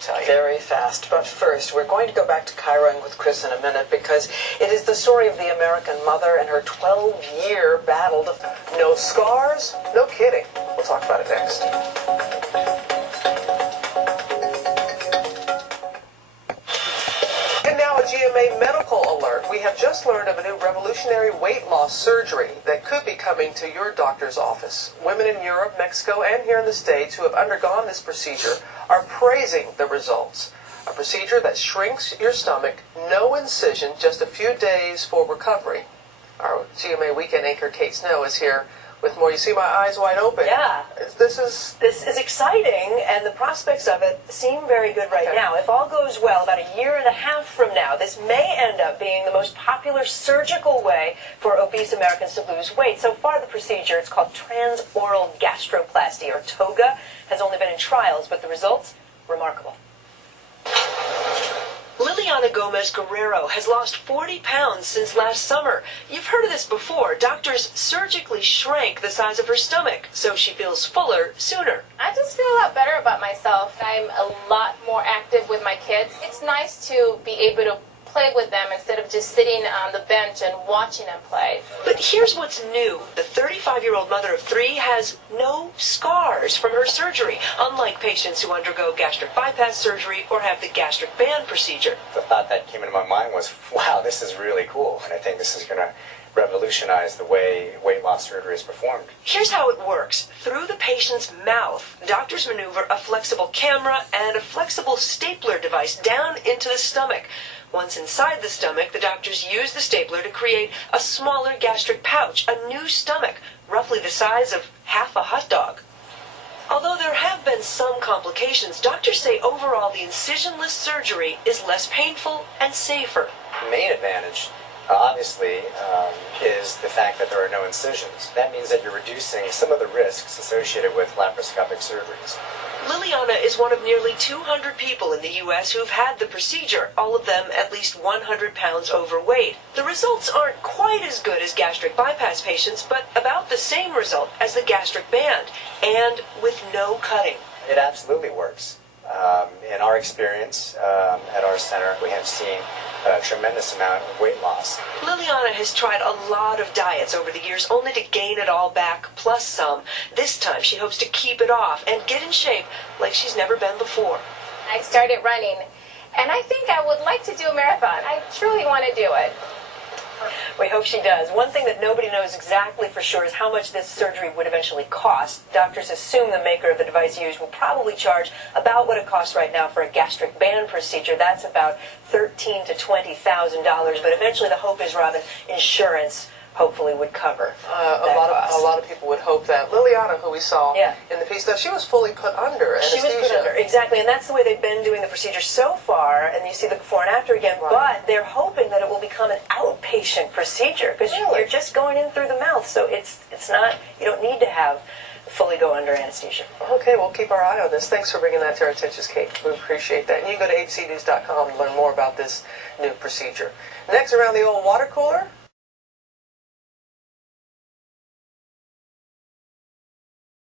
tell you. Very fast. But first, we're going to go back to Cairo with Chris in a minute because it is the story of the American mother and her 12-year battle to... No scars? No kidding. We'll talk about it next. And now a GMA medical alert. We have just learned of a new revolutionary weight loss surgery that could be coming to your doctor's office. Women in Europe, Mexico, and here in the States who have undergone this procedure are praising the results. A procedure that shrinks your stomach, no incision, just a few days for recovery. Our GMA weekend anchor Kate Snow is here with more. You see my eyes wide open. Yeah. This is exciting, and the prospects of it seem very good right now. If all goes well, about a year and a half from now, this may end up being the most popular surgical way for obese Americans to lose weight. So far, the procedure, it's called transoral gastroplasty, or TOGA, has only been in trials, but the results, remarkable. Liliana Gomez Guerrero has lost 40 pounds since last summer. You've heard of this before. Doctors surgically shrank the size of her stomach so she feels fuller sooner. I just feel a lot better about myself. I'm a lot more active with my kids. It's nice to be able to play with them instead of just sitting on the bench and watching them play. But here's what's new. The 35-year-old mother of three has no scars from her surgery, unlike patients who undergo gastric bypass surgery or have the gastric band procedure. The thought that came into my mind was, wow, this is really cool. And I think this is going to revolutionize the way weight loss surgery is performed. Here's how it works. Through the patient's mouth, doctors maneuver a flexible camera and a flexible stapler device down into the stomach. Once inside the stomach, the doctors use the stapler to create a smaller gastric pouch, a new stomach, roughly the size of half a hot dog. Although there have been some complications, doctors say overall the incisionless surgery is less painful and safer. The main advantage, obviously, is the fact that there are no incisions. That means that you're reducing some of the risks associated with laparoscopic surgeries. Liliana is one of nearly 200 people in the U.S. who've had the procedure, all of them at least 100 pounds overweight. The results aren't quite as good as gastric bypass patients, but about the same result as the gastric band, and with no cutting. It absolutely works. In our experience at our center, we have seen a tremendous amount of weight loss. Liliana has tried a lot of diets over the years, only to gain it all back, plus some. This time she hopes to keep it off and get in shape like she's never been before. I started running, and I think I would like to do a marathon. I truly want to do it. We hope she does. One thing that nobody knows exactly for sure is how much this surgery would eventually cost. Doctors assume the maker of the device used will probably charge about what it costs right now for a gastric band procedure. That's about $13,000 to $20,000. But eventually the hope is, Robin, insurance hopefully would cover a lot of people would hope that. Liliana, who we saw in the piece, though, she was fully put under anesthesia. She was put under, exactly, and that's the way they've been doing the procedure so far, and you see the before and after again, but they're hoping that it will become an outpatient procedure, because you're just going in through the mouth, so it's not, you don't need to have fully go under anesthesia. Okay, we'll keep our eye on this. Thanks for bringing that to our attention, Kate. We appreciate that. And you can go to abcnews.com and learn more about this new procedure. Next, around the old water cooler,